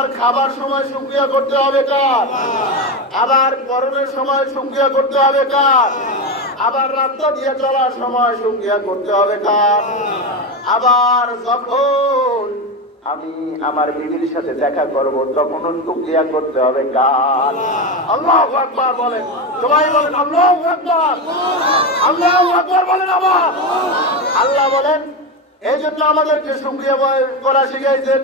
আর খাবার সময় শুকরিয়া করতে হবে কার? আবার পরনের সময় শুকরিয়া করতে হবে কার? আবার রাস্তা দিয়ে চলার সময় শুকরিয়া করতে হবে কার? আবার যখন আমি আমার বিবির সাথে দেখা করব তখনও শুকরিয়া করতে হবে কার? আল্লাহু আকবার বলেন, সবাই বলেন আল্লাহু আকবার, আল্লাহু আকবার বলেন। আবার আল্লাহ বলেন, এই জন্য আমাদেরকে শুকরিয়া করা শিখাইছেন।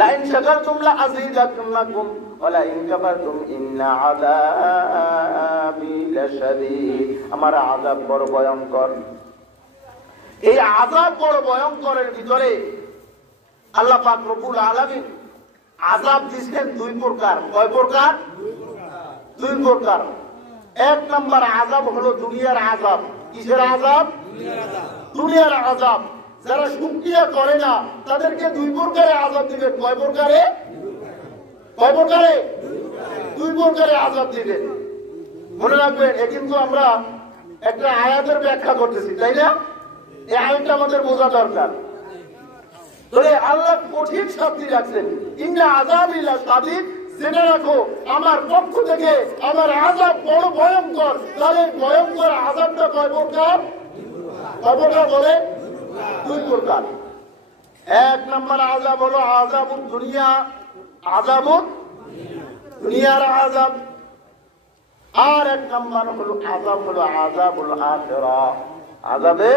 লাইন শাকারতুম লাযীদান্নাকুম ওয়া লাইন কাফারতুম ইন্না আযাবি লাশাদীদ। আমার আযাব বড় ভয়ঙ্কর। এই আযাব বড় ভয়ঙ্করের ভিতরে আল্লাহ পাক রব্বুল আলামিন আযাব দিয়েছেন দুই প্রকার। কয় প্রকার? দুই প্রকার। এক নম্বর আযাব হলো দুনিয়ার আযাব। কিসের আযাব? দুনিয়ার আযাব। যারা শুকরিয়া করে না তাদেরকে দুই প্রকারে আযাব দিবেন। কয় প্রকারে? কয় প্রকারে? দুই প্রকারে আযাব দিবেন। মনে রাখবেন, এ কিন্তু আমরা একটা আয়াতের ব্যাখ্যা করতেছি, তাই না? এই আয়াতটা আমাদের বোঝা দরকার। তাহলে আল্লাহ কঠিন শাস্তি রাখছেন, ইন্না আযাবি লাশাদীদ। জেনে রাখো আমার পক্ষ থেকে আমার আযাব বড় ভয়ঙ্কর। তাহলে ভয়ঙ্কর আযাবটা কয় প্রকার? কয় প্রকার বলে? দুই প্রকার। এক নম্বর আযাব হলো আযাবুদ দুনিয়া, আযাবুদ দুনিয়ার আযাব। আর এক নম্বর হলো আযাবুল আখিরাহ, আযাবে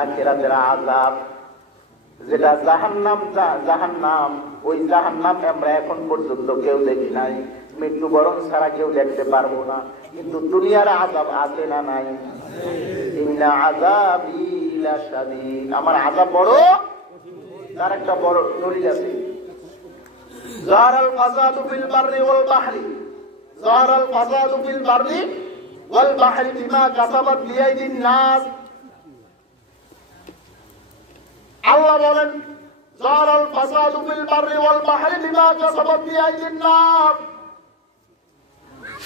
আখিরাতের আযাব, যেটা জাহান্নাম। ওই জাহান্নাম আমরা এখন পর্যন্ত কেউ দেখি নাই, মৃত্যুবরণ ছাড়া কেউ দেখতে পারবো না। কিন্তু দুনিয়ার আযাব আছে না নাই? ইন্না আযাবি লাশাদীদ। আমার আযাব বড়। তার একটা বড় দলিল আছে, যাহারাল ফাসাদু ফিল বাররি ওয়াল বাহরি, যাহারাল ফাসাদু ফিল বাররি ওয়াল বাহরি বিমা কাসাবাত বিআইদিন নাস। আল্লাহ বলেন, যাহারাল ফাসাদু ফিল বাররি ওয়াল বাহরি বিমা কাসাবাত বিআইদিন নাস।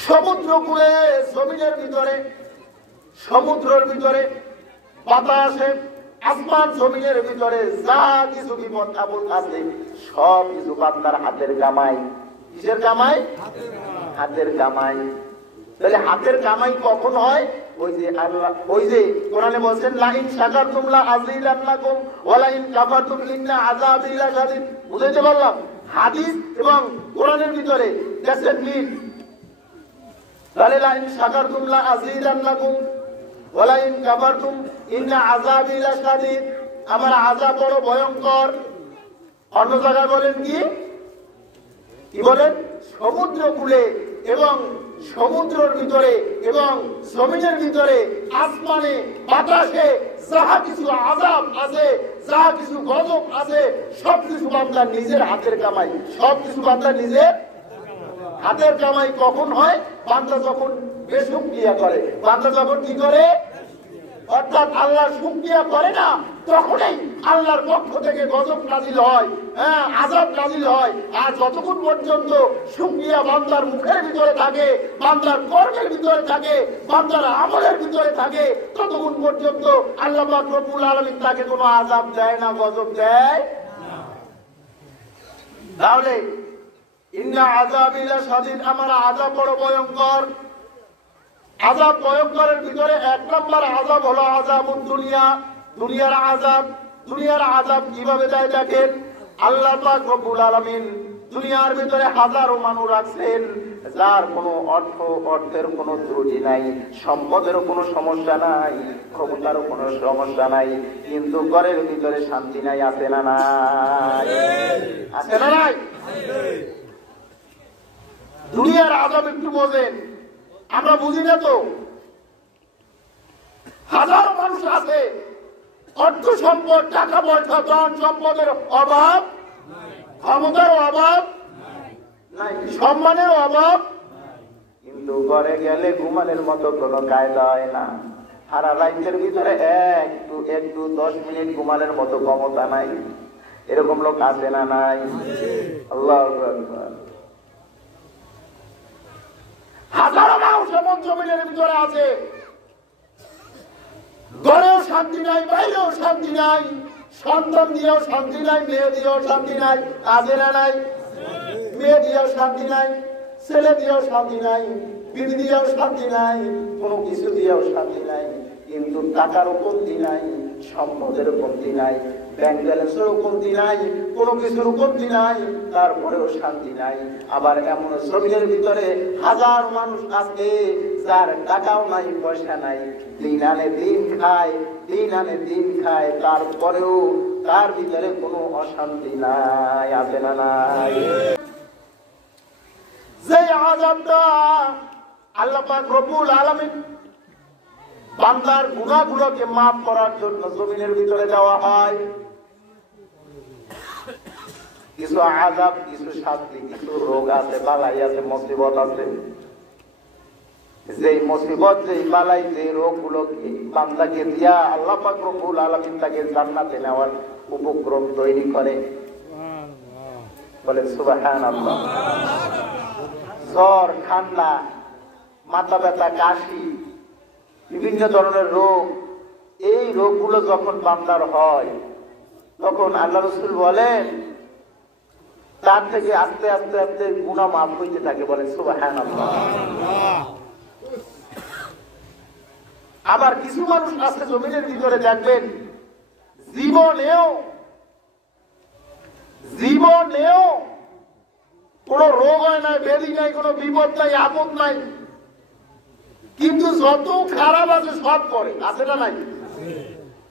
সমুদ্র কূলে, জমিনের ভিতরে, সমুদ্রের ভিতরে, বাতাসে, আসমান জমিনের ভিতরে যা কিছু বিপদ আপদ আছে সব কিছু বান্দার হাতের কামাই। কিসের কামাই? হাতের কামাই। তাহলে হাতের কামাই কখন হয়? ওই যে আল্লাহ, ওই যে কোরআনে বলছেন, লাইন শাকারতুম লাযীদান্নাকুম ওয়া লাইন কাফারতুম ইন্না আযাবি লাশাদীদ। বুঝাইতে পারলাম? হাদিস এবং কোরআনের ভিতরে দেখেন মিল। তাহলে লাইন শাকারতুম লাযীদান্নাকুম ওয়া লাইন কাফারতুম ইন্না আযাবি লাশাদীদ। আমার আযাব বড় ভয়ঙ্কর। অন্য জায়গায় বলেন কি? কি বলেন? সমুদ্র কূলে এবং সমুদ্রের ভিতরে এবং জমিনের ভিতরে, আসমানে, বাতাসে যাহা কিছু আযাব আছে, যাহা কিছু গজব আছে, সবকিছু বান্দার নিজের হাতের কামাই। সবকিছু বান্দার নিজের হাতের কামাই কখন হয়? বান্দা যখন বেশুকরিয়া করে। বান্দা যখন কি করে? অর্থাৎ আল্লাহ শুকরিয়া করে না, তখনই আল্লাহর পক্ষ থেকে গজব নাজিল হয়, আযাব নাজিল হয়। আর যতক্ষণ পর্যন্ত শুকরিয়া বান্দার মুখের ভিতরে থাকে, বান্দার কর্মের ভিতরে থাকে, বান্দার আমলের ভিতরে থাকে, ততক্ষণ পর্যন্ত আল্লাহ পাক রব্বুল আলামিন তাকে কোনো আযাব দেয় না, গজব দেয় না। তাহলে ইন্না আযাবি লাশাদীদ, আমার আযাব বড় ভয়ঙ্কর। আযাব ভয়ঙ্করের ভিতরে এক নম্বর আযাব হলো আযাবুদ দুনিয়া, দুনিয়ার আযাব। দুনিয়ার আযাব কিভাবে দেয় দেখেন। আল্লাহ পাক রব্বুল আলামিন দুনিয়ার ভিতরে হাজারো মানুষ রাখছেন, যার কোনো অর্থের কোনো ত্রুটি নাই, সম্পদেরও কোনো সমস্যা নাই, ক্ষমতারও কোনো সমস্যা নাই, কিন্তু ঘরের ভিতরে শান্তি নাই। আছে না নাই? আছে না নাই? দুনিয়ার আযাব একটু বোঝেন, আমরা বুঝি না তো। হাজারো মানুষ আছে, অর্থ সম্পদ, টাকা পয়সা, ধন সম্পদের অভাব, ক্ষমতার অভাব নাই, সম্মানের অভাব, কিন্তু ঘরে গেলে ঘুমানোর মতো কোনো কায়দা হয় না। সারা রাতের ভিতরে একটু 10 মিনিট ঘুমানোর মতো ক্ষমতা নাই। এরকম লোক আছে না নাই? আল্লাহু আকবার। হাজারো মানুষ এমন জমিনের ভিতরে আছে, ঘরেও শান্তি নাই, বাইরেও শান্তি নাই, সন্তান দিয়েও শান্তি নাই, মেয়ে দিয়েও শান্তি নাই, আছে না নাই? মেয়ে দিয়েও শান্তি নাই, ছেলে দিয়েও শান্তি নাই, বিবি দিয়েও শান্তি নাই, কোনো কিছু দিয়েও শান্তি নাই। কিন্তু টাকারও কমতি নাই, সম্পদের কমতি নাই, ব্যাংক ব্যালেন্সেরও কমতি নাই, কোনো কিছুর কমতি নাই, তারপরেও শান্তি নাই। আবার এমন জমিনের ভিতরে হাজার মানুষ আছে যার টাকাও নাই, পয়সা নাই, দিন আনে দিন খায়, দিন আনে দিন খায়, তারপরেও তার ভিতরে কোনো অশান্তি নাই, আছে না নাই? যে আযাবটা আল্লাহ পাক রব্বুল আলামিন বান্দার গুনাহগুলোকে মাফ করার জন্য জমিনের ভিতরে দেওয়া হয়, কিছু আযাব, কিছু শাস্তি, কিছু রোগ আছে, বালাই আছে, মুসিবত আছে। যেই মুসিবত, যেই বালাই, যে রোগগুলোকে বান্দাকে দিয়া আল্লাহ পাক রব্বুল আলামিন তাকে জান্নাতে নেওয়ার উপক্রম তৈরি করে। বলেন সুবহানাল্লাহ। জ্বর, ঠান্ডা, মাথা ব্যথা, কাশি, বিভিন্ন ধরনের রোগ, এই রোগগুলো যখন বান্দার হয় তখন আল্লাহ রাসূল বলেন তার থেকে আস্তে আস্তে আস্তে গুনাহ মাফ হইতে থাকে। বলেন সুবহানাল্লাহ। আবার কিছু মানুষ আছে জমিনের ভিতরে দেখবেন জীবনেও কোনো রোগ হয় নাই, ব্যাধি নাই, কোনো বিপদ নাই, আপদ নাই, কিন্তু যত খারাপ আছে সব করে, আছে না নাই?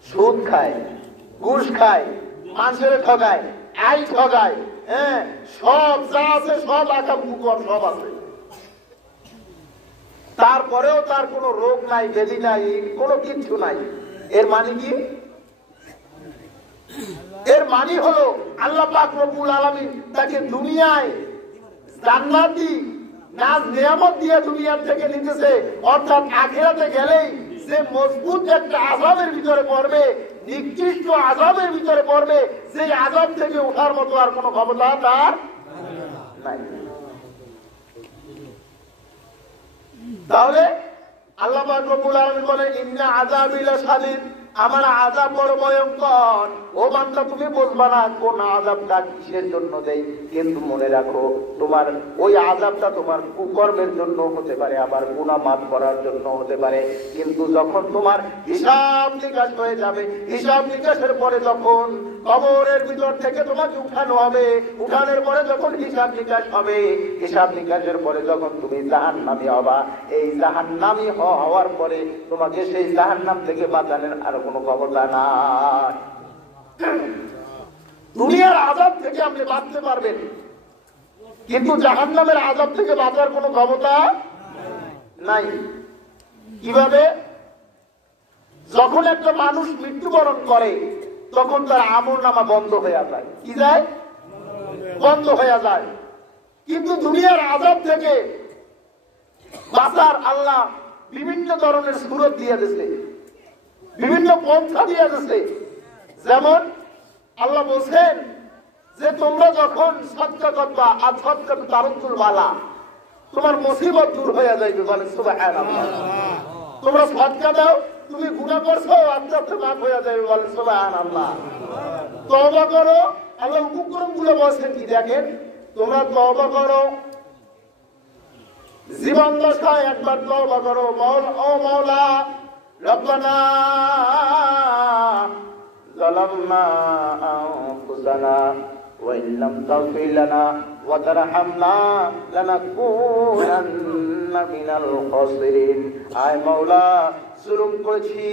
সুদ খায়, ঘুষ খায়, মানুষের ঠগায়, আই ঠগায়, হ্যাঁ, সব যা আছে সব আকাম কুকর সব আছে। তারপরেও তার কোনো রোগ নাই, ব্যাধি নাই, কোনো কিচ্ছু নাই। এর মানে কি? এর মানে হলো আল্লাহ পাক রব্বুল আলামিন তাকে দুনিয়ায় জান্নাতি নাজ নিয়ামত দিয়ে দুনিয়ার থেকে নিতেছে, অর্থাৎ আখিরাতে গেলেই যে মজবুত একটা আযাবের ভিতরে পড়বে, নিকৃষ্ট আযাবের ভিতরে পড়বে, সেই আযাব থেকে ওঠার মতো আর কোনো ক্ষমতা তার নাই। তাহলে আল্লাহ পাক রব্বুল আলামিন বলে ইন্না আযাবি লাশাদীদ, আমার আযাব বড় ভয়ঙ্কর। ও বান্দা, তুমি বুঝবা না কোন আযাবটা কিসের জন্য দেই, কিন্তু মনে রাখো তোমার ওই আযাবটা তোমার কুকর্মের জন্য হতে পারে, আবার গুনাহ মাফ করার জন্য হতে পারে। কিন্তু যখন তোমার হিসাব নিকাশ হয়ে যাবে, হিসাব নিকাশের পরে যখন কবরের ভিতর থেকে তোমাকে উঠানো হবে, উঠানোর পরে যখন হিসাব নিকাশ হবে, হিসাব নিকাশের পরে যখন তুমি জাহান্নামী হবা, এই জাহান্নামী হওয়ার পরে তোমাকে সেই জাহান্নাম থেকে বাঁচানোর আর কোনো ক্ষমতা নাই। দুনিয়ার আযাব থেকে আপনি বাঁচতে পারবেন, কিন্তু জাহান্নামের আযাব থেকে বাঁচার কোনো ক্ষমতা নাই। কিভাবে? যখন একটা মানুষ মৃত্যুবরণ করে তখন তার আমলনামা বন্ধ হয়ে যায়। কি যায়? বন্ধ হয়ে যায়। কিন্তু দুনিয়ার আযাব থেকে বাঁচার আল্লাহ বিভিন্ন ধরনের সূরত দিয়ে দিয়েছে, বিভিন্ন পন্থা দিয়ে দিয়েছে। যেমন আল্লাহ বলছেন যে তোমরা যখন সদকা করবা, আর সদকা তারুল বালা, তোমার মুসিবত দূর হয়ে যাবে। বলেন সুবহানাল্লাহ। তোমরা সদকা দাও, তুমি গুনাহ করছো, আস্তে আস্তে মাফ হয়ে যাবে। বলেন সুবহানাল্লাহ। তওবা করো, আল্লাহ উপক্রম গুলো বলছেন কি দেখেন, তোমরা তওবা করো, জীবন দশায় একবার তওবা করো, ও মাওলা রব্বানা যালামনা আনফুসানা ওয়া ইন লাম তাগফির লানা ওয়া তারহামনা লানাকুনান্না মিনাল খাসিরিন। আয় মাওলা, জুলুম করেছি,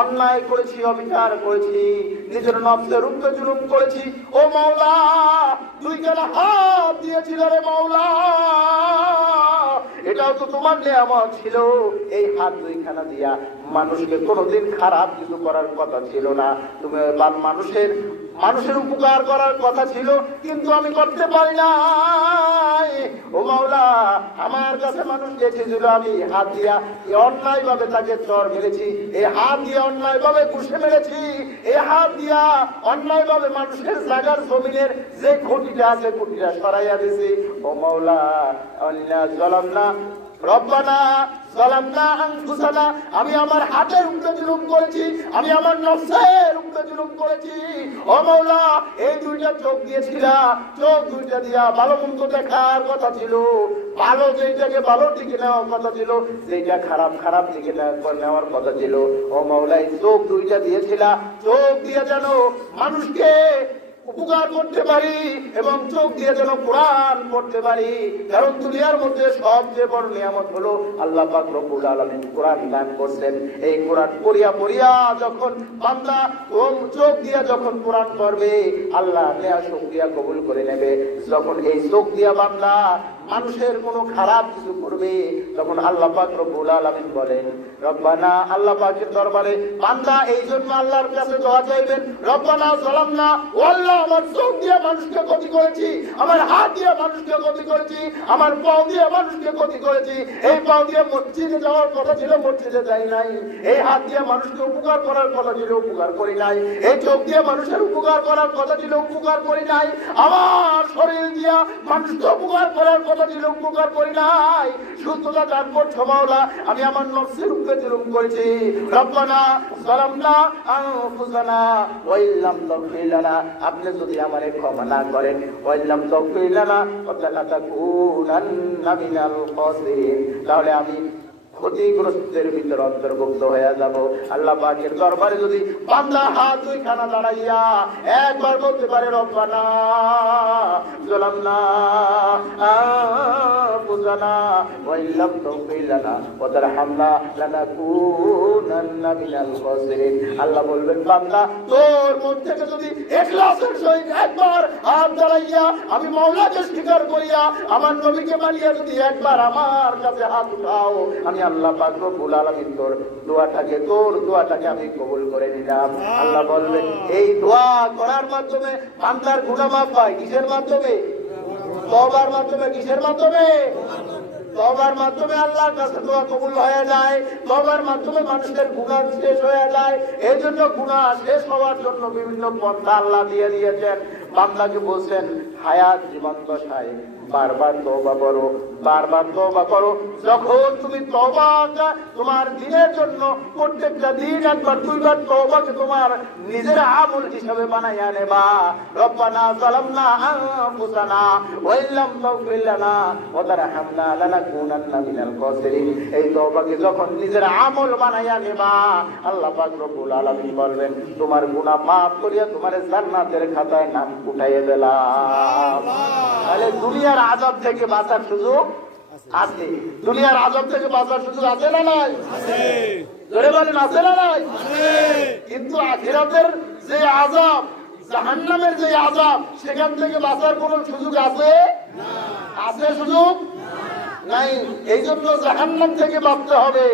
অন্যায় করেছি, অবিচার করেছি, নিজের নফসের উপরে জুলুম করেছি। ও মাওলা, দুই খানা হাত দিয়েছিল রে মাওলা, এটাও তো তোমার নিয়ামত ছিল। এই হাত দুইখানা দিয়া মানুষকে কোনোদিন খারাপ কিছু করার কথা ছিল না। তুমি মানুষের উপকার করার কথা ছিল, কিন্তু আমি করতে পারি না। ও মাওলা, আমার কাছে মানুষ এসেছিল, আমি হাত দিয়া অন্যায় ভাবে তাকে চর মেরেছি, এই হাত দিয়ে অন্যায় ভাবে ঘুষে মেরেছি, এই হাত দিয়া অন্যায় ভাবে মানুষের জায়গার জমিনের যে খুঁটিটা আছে খুঁটিটা সরাইয়া দিছি। ও মাওলা, আল্লাহ জালামনা রব্বানা যালামনা আনফুসানা, আমি আমার হাতের উপরে জুলুম করেছি, আমি আমার নফসের উপরে জুলুম করেছি। ও মাওলা, এই দুইটা চোখ দিয়েছিলা, চোখ দুইটা দিয়া ভালো মন্দ দেখার কথা ছিল, ভালো যেটাকে ভালো দিকে নেওয়ার কথা ছিল, যেটা খারাপ খারাপ দিকে নেওয়ার কথা ছিল। ও মাওলা, এই চোখ দুইটা দিয়েছিলা, চোখ দিয়ে যেন মানুষকে উপকার করতে পারি এবং চোখ দিয়ে যেন কোরআন পড়তে পারি। কারণ দুনিয়ার মধ্যে সবচেয়ে বড় নিয়ামত হলো আল্লাহ পাক রব্বুল আলামিন কোরআন দান করছেন। এই কোরআন পড়িয়া পড়িয়া যখন বান্দা চোখ দিয়া যখন কোরআন পড়বে, আল্লাহ নেয়া শুকরিয়া কবুল করে নেবে। যখন এই চোখ দিয়া বান্দা মানুষের কোনো খারাপ কিছু করবে, তখন আল্লাহ পাক রব্বুল আলামিন বলেন রব্বানা, আল্লাহ পাকের দরবারে বান্দা এই জন্য আল্লাহর কাছে দোয়া চাইবেন, রব্বানা যালামনা, ও আল্লাহ, আমার চোখ দিয়ে মানুষকে ক্ষতি করেছি, আমার হাত দিয়ে মানুষকে ক্ষতি করেছি, আমার পাও দিয়ে মানুষকে ক্ষতি করেছি। এই পাও দিয়ে মসজিদে যাওয়ার কথা ছিল, মসজিদে যাই নাই। এই হাত দিয়ে মানুষকে উপকার করার কথা ছিল, উপকার করি নাই। এই চোখ দিয়ে মানুষের উপকার করার কথা ছিল, উপকার করি নাই। আমার শরীর দিয়া মানুষকে উপকার করার কথা ছিল, উপকার করি নাই। সুস্থতা দান করছো মাওলা, আমি আমার নফসের উপরে জুলুম করেছি। রব্বানা যালামনা আনফুসানা ওয়া ইল্লাম তাগফির লানা, আপনি যদি আমারে ক্ষমা না করেন, ওয়া ইল্লাম তাগফির লানা লানাকুনান্না মিনাল খাসিরিন, তাহলে আমি ক্ষতিগ্রস্তের ভিতরে অন্তর্ভুক্ত হয়ে যাব। আল্লাহ পাকের দরবারে যদি বান্দা হাত দুইখানা দাঁড়াইয়া একবার বলতে পারে রব্বানা যালামনা আনফুসানা ওয়া ইল্লাম তাগফির লানা ওয়া তারহামনা লানাকুনান্না মিনাল খাসিরিন, আল্লাহ বলবেন বান্দা তোর মন থেকে যদি ইখলাসের সহিত একবার হাত দাঁড়াইয়া আমি মাওলাকে স্বীকার করিয়া আমার নবীকে মানিয়া যদি একবার আমার কাছে হাত উঠাও, আমি আল্লাহ পাক রব্বুল আলামিন তোর দোয়াটাকে আমি কবুল করে নিলাম। আল্লাহ বলবেন এই দোয়া করার মাধ্যমে বান্দার গুনাহ মাফ হয়। কিসের মাধ্যমে? তওবার মাধ্যমে। কিসের মাধ্যমে? তওবার মাধ্যমে আল্লাহর কাছে দোয়া কবুল হয়ে যায়। তওবার মাধ্যমে মানুষের গুনাহ শেষ হয়ে যায়। এই জন্য গুনাহ শেষ হওয়ার জন্য বিভিন্ন পন্থা আল্লাহ দিয়ে দিয়েছেন। বান্দাকে বলছেন হায়াত জীবন দশায় বারবার তওবা করো, বারবার তওবা করো। যখন তুমি তওবাটা তোমার দিনের জন্য প্রত্যেকটা দিন একবার দুইবার তওবাকে তোমার নিজের আমল হিসাবে বানাইয়া নেবা। রব্বানা যালামনা আনফুসানা ওয়া ইল্লাম তাগফির লানা ওয়া তারহামনা লানাকুনান্না মিনাল খাসিরিন, এই তওবাকে যখন নিজের আমল বানাইয়া নেবা, আল্লাহ পাক রব্বুল আলামিন বলবেন তোমার গুনাহ মাফ করিয়া তোমার জান্নাতের খাতায় নাম উঠাইয়া দিলাম। তাহলে দুনিয়ার আযাব থেকে বাঁচার সুযোগ আছে। দুনিয়ার আযাব থেকে বাঁচার সুযোগ আছে না নাই? আছে। জোরে বলেন আছে না নাই? আছে। কিন্তু আখিরাতের যে আযাব, জাহান্নামের যে আযাব, সেখান থেকে বাঁচার কোনো সুযোগ আছে না? আছে সুযোগ নাই। এই জন্য জাহান্নাম থেকে বাঁচতে হবে।